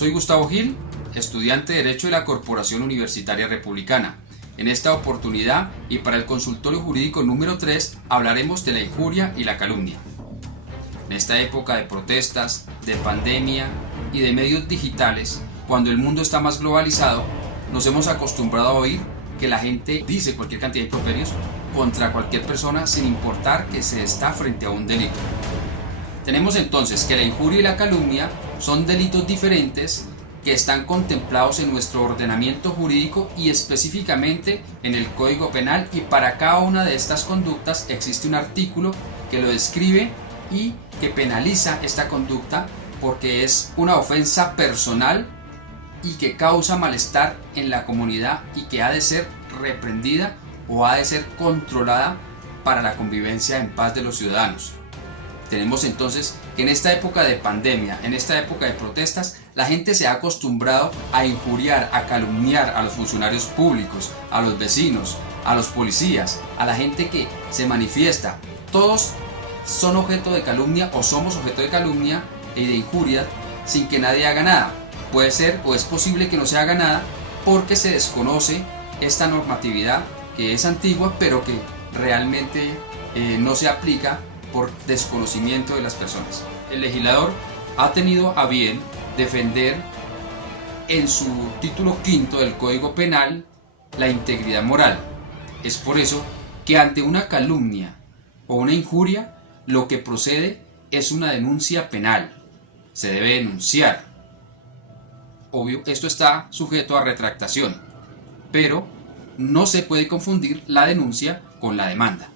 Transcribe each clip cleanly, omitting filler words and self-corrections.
Soy Gustavo Gil, estudiante de Derecho de la Corporación Universitaria Republicana. En esta oportunidad y para el consultorio jurídico número 3 hablaremos de la injuria y la calumnia. En esta época de protestas, de pandemia y de medios digitales, cuando el mundo está más globalizado, nos hemos acostumbrado a oír que la gente dice cualquier cantidad de improperios contra cualquier persona sin importar que se está frente a un delito. Tenemos entonces que la injuria y la calumnia son delitos diferentes que están contemplados en nuestro ordenamiento jurídico y específicamente en el Código Penal, y para cada una de estas conductas existe un artículo que lo describe y que penaliza esta conducta porque es una ofensa personal y que causa malestar en la comunidad y que ha de ser reprendida o ha de ser controlada para la convivencia en paz de los ciudadanos. Tenemos entonces que en esta época de pandemia, en esta época de protestas, la gente se ha acostumbrado a injuriar, a calumniar a los funcionarios públicos, a los vecinos, a los policías, a la gente que se manifiesta. Todos son objeto de calumnia o somos objeto de calumnia y de injuria sin que nadie haga nada. Puede ser o es posible que no se haga nada porque se desconoce esta normatividad que es antigua pero que realmente no se aplica por desconocimiento de las personas. El legislador ha tenido a bien defender en su título quinto del Código Penal la integridad moral. Es por eso que ante una calumnia o una injuria lo que procede es una denuncia penal. Se debe denunciar. Obvio, esto está sujeto a retractación, pero no se puede confundir la denuncia con la demanda.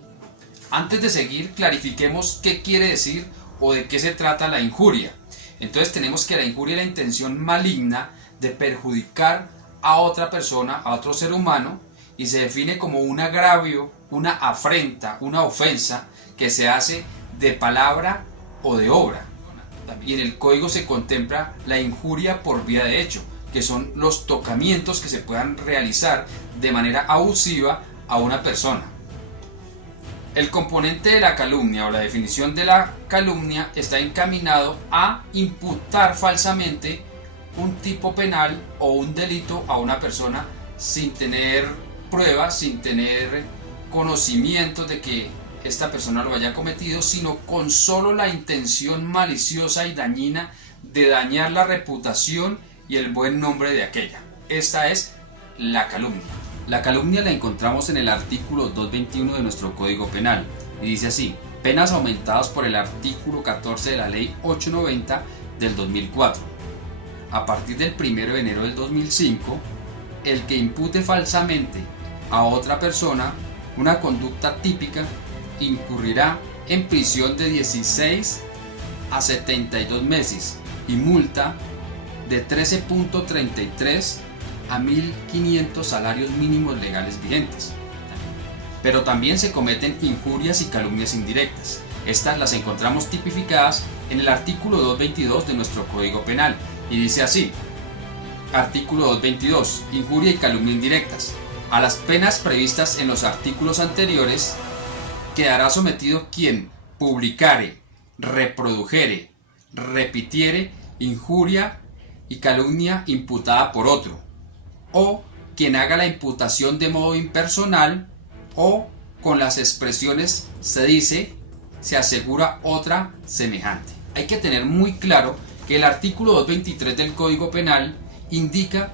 Antes de seguir, clarifiquemos qué quiere decir o de qué se trata la injuria. Entonces tenemos que la injuria es la intención maligna de perjudicar a otra persona, a otro ser humano, y se define como un agravio, una afrenta, una ofensa que se hace de palabra o de obra. Y en el código se contempla la injuria por vía de hecho, que son los tocamientos que se puedan realizar de manera abusiva a una persona. El componente de la calumnia o la definición de la calumnia está encaminado a imputar falsamente un tipo penal o un delito a una persona sin tener pruebas, sin tener conocimiento de que esta persona lo haya cometido, sino con solo la intención maliciosa y dañina de dañar la reputación y el buen nombre de aquella. Esta es la calumnia. La calumnia la encontramos en el artículo 221 de nuestro Código Penal y dice así: penas aumentadas por el artículo 14 de la Ley 890 del 2004. A partir del 1 de enero del 2005, el que impute falsamente a otra persona una conducta típica incurrirá en prisión de 16 a 72 meses y multa de 13.33 a 1.500 salarios mínimos legales vigentes. Pero también se cometen injurias y calumnias indirectas. Estas las encontramos tipificadas en el artículo 222 de nuestro Código Penal y dice así: artículo 222, injuria y calumnia indirectas. A las penas previstas en los artículos anteriores quedará sometido quien publicare, reprodujere, repitiere injuria y calumnia imputada por otro, o quien haga la imputación de modo impersonal, o con las expresiones se dice, se asegura otra semejante. Hay que tener muy claro que el artículo 223 del Código Penal indica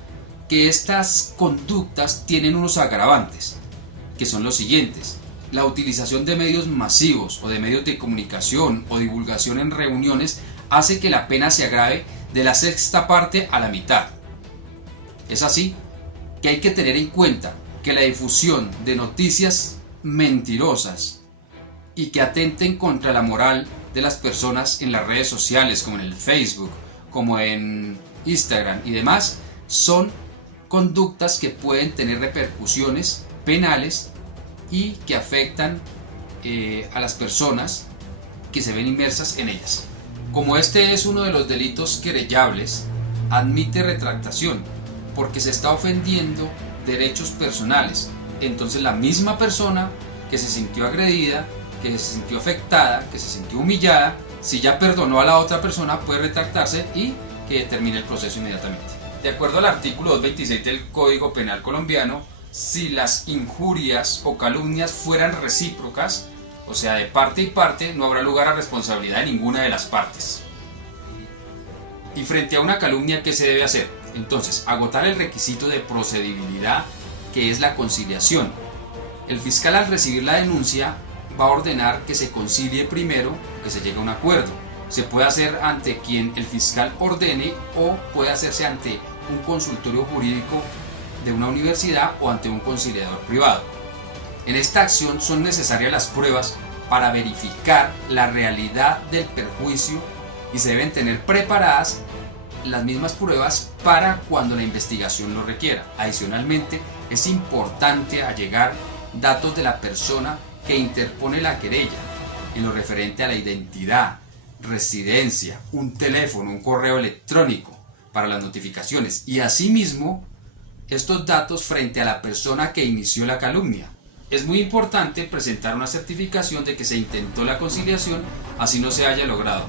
que estas conductas tienen unos agravantes, que son los siguientes: la utilización de medios masivos o de medios de comunicación o divulgación en reuniones hace que la pena se agrave de la sexta parte a la mitad. Es así que hay que tener en cuenta que la difusión de noticias mentirosas y que atenten contra la moral de las personas en las redes sociales, como en el Facebook, como en Instagram y demás, son conductas que pueden tener repercusiones penales y que afectan a las personas que se ven inmersas en ellas. Como este es uno de los delitos querellables, admite retractación porque se está ofendiendo derechos personales. Entonces la misma persona que se sintió agredida, que se sintió afectada, que se sintió humillada, si ya perdonó a la otra persona, puede retractarse y que termine el proceso inmediatamente. De acuerdo al artículo 226 del Código Penal colombiano, si las injurias o calumnias fueran recíprocas, o sea, de parte y parte, no habrá lugar a responsabilidad de ninguna de las partes. Y frente a una calumnia, ¿qué se debe hacer? Entonces, agotar el requisito de procedibilidad, que es la conciliación. El fiscal, al recibir la denuncia, va a ordenar que se concilie primero, que se llegue a un acuerdo. Se puede hacer ante quien el fiscal ordene o puede hacerse ante un consultorio jurídico de una universidad o ante un conciliador privado. En esta acción son necesarias las pruebas para verificar la realidad del perjuicio y se deben tener preparadas las mismas pruebas para cuando la investigación lo requiera. Adicionalmente, es importante allegar datos de la persona que interpone la querella en lo referente a la identidad, residencia, un teléfono, un correo electrónico para las notificaciones y asimismo estos datos frente a la persona que inició la calumnia. Es muy importante presentar una certificación de que se intentó la conciliación, así no se haya logrado.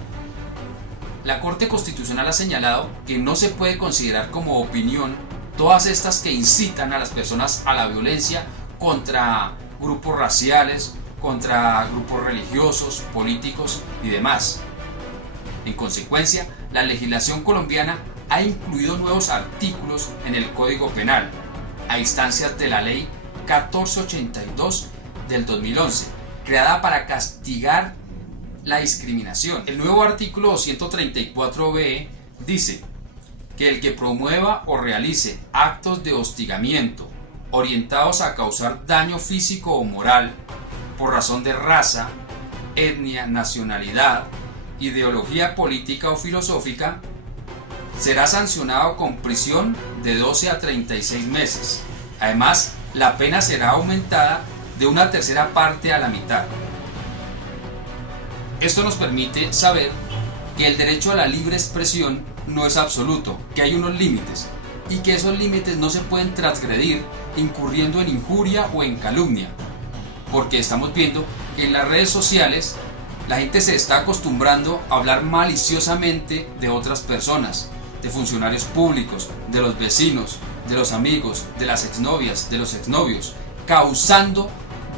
La Corte Constitucional ha señalado que no se puede considerar como opinión todas estas que incitan a las personas a la violencia contra grupos raciales, contra grupos religiosos, políticos y demás. En consecuencia, la legislación colombiana ha incluido nuevos artículos en el Código Penal, a instancias de la Ley 1482 del 2011, creada para castigar la discriminación. El nuevo artículo 234b dice que el que promueva o realice actos de hostigamiento orientados a causar daño físico o moral por razón de raza, etnia, nacionalidad, ideología política o filosófica, será sancionado con prisión de 12 a 36 meses. Además, la pena será aumentada de una tercera parte a la mitad. Esto nos permite saber que el derecho a la libre expresión no es absoluto, que hay unos límites y que esos límites no se pueden transgredir incurriendo en injuria o en calumnia, porque estamos viendo que en las redes sociales la gente se está acostumbrando a hablar maliciosamente de otras personas, de funcionarios públicos, de los vecinos, de los amigos, de las exnovias, de los exnovios, causando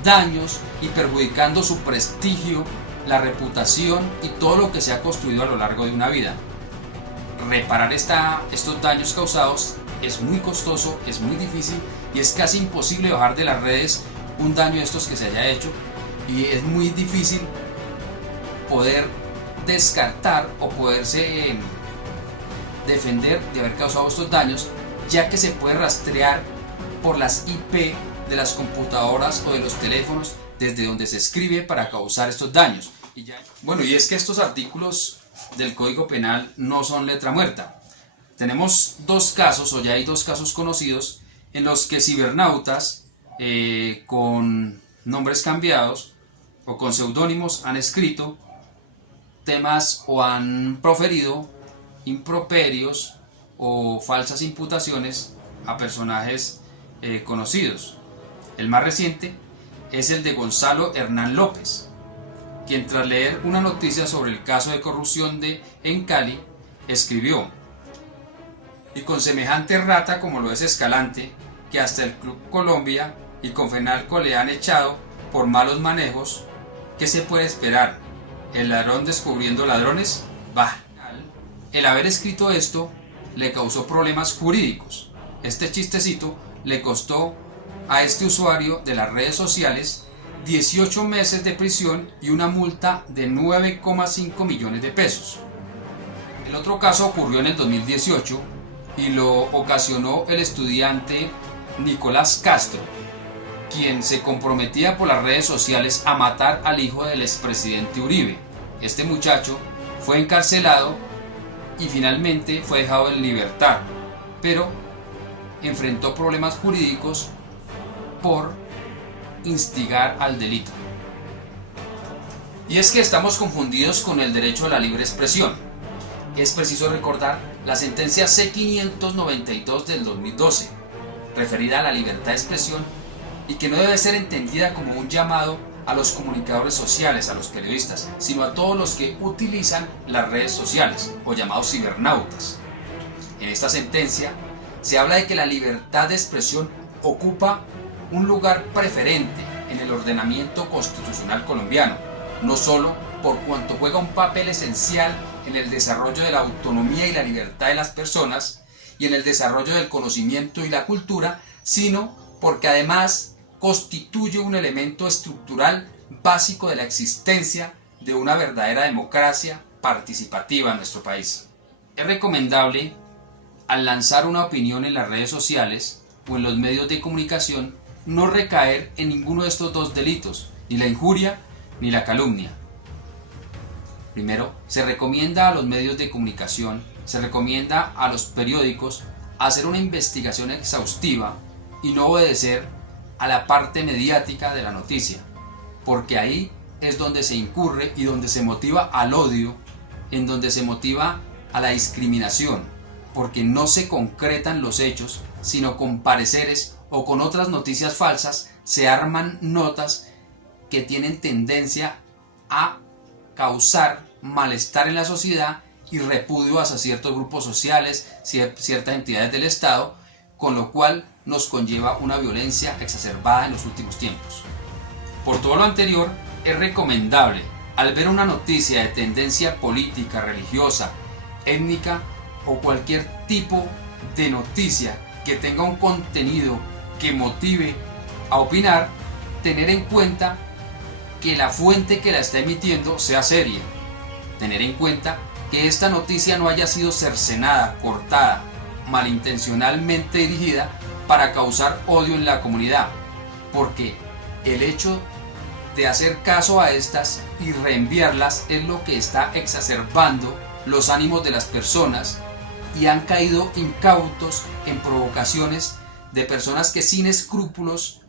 daños y perjudicando su prestigio, la reputación y todo lo que se ha construido a lo largo de una vida. Reparar estos daños causados es muy costoso, es muy difícil y es casi imposible bajar de las redes un daño de estos que se haya hecho, y es muy difícil poder descartar o poderse defender de haber causado estos daños, ya que se puede rastrear por las IP de las computadoras o de los teléfonos desde donde se escribe para causar estos daños. Bueno, y es que estos artículos del Código Penal no son letra muerta. Tenemos dos casos, o ya hay dos casos conocidos, en los que cibernautas con nombres cambiados o con seudónimos han escrito temas o han proferido improperios o falsas imputaciones a personajes conocidos. El más reciente es el de Gonzalo Hernán López, quien tras leer una noticia sobre el caso de corrupción en Cali, escribió: y con semejante rata como lo es Escalante, que hasta el Club Colombia y Confenalco le han echado por malos manejos, ¿qué se puede esperar? ¿El ladrón descubriendo ladrones? Bah. El haber escrito esto le causó problemas jurídicos. Este chistecito le costó a este usuario de las redes sociales 18 meses de prisión y una multa de 9,5 millones de pesos. El otro caso ocurrió en el 2018 y lo ocasionó el estudiante Nicolás Castro, quien se comprometía por las redes sociales a matar al hijo del expresidente Uribe. Este muchacho fue encarcelado y finalmente fue dejado en libertad, pero enfrentó problemas jurídicos por instigar al delito. Y es que estamos confundidos con el derecho a la libre expresión. Es preciso recordar la sentencia C-592 del 2012, referida a la libertad de expresión, y que no debe ser entendida como un llamado a los comunicadores sociales, a los periodistas, sino a todos los que utilizan las redes sociales, o llamados cibernautas. En esta sentencia se habla de que la libertad de expresión ocupa un lugar preferente en el ordenamiento constitucional colombiano, no solo por cuanto juega un papel esencial en el desarrollo de la autonomía y la libertad de las personas y en el desarrollo del conocimiento y la cultura, sino porque además constituye un elemento estructural básico de la existencia de una verdadera democracia participativa en nuestro país. Es recomendable, al lanzar una opinión en las redes sociales o en los medios de comunicación, no recaer en ninguno de estos dos delitos, ni la injuria ni la calumnia. Primero, se recomienda a los medios de comunicación, se recomienda a los periódicos hacer una investigación exhaustiva y no obedecer a la parte mediática de la noticia, porque ahí es donde se incurre y donde se motiva al odio, en donde se motiva a la discriminación, porque no se concretan los hechos, sino con pareceres o con otras noticias falsas se arman notas que tienen tendencia a causar malestar en la sociedad y repudio hacia ciertos grupos sociales, ciertas entidades del Estado, con lo cual nos conlleva una violencia exacerbada en los últimos tiempos. Por todo lo anterior, es recomendable, al ver una noticia de tendencia política, religiosa, étnica o cualquier tipo de noticia que tenga un contenido que motive a opinar, tener en cuenta que la fuente que la está emitiendo sea seria, tener en cuenta que esta noticia no haya sido cercenada, cortada, malintencionalmente dirigida para causar odio en la comunidad, porque el hecho de hacer caso a estas y reenviarlas es lo que está exacerbando los ánimos de las personas y han caído incautos en provocaciones de personas que sin escrúpulos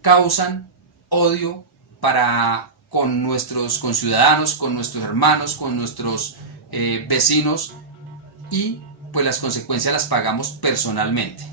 causan odio para con nuestros conciudadanos, con nuestros hermanos, con nuestros vecinos, y pues las consecuencias las pagamos personalmente.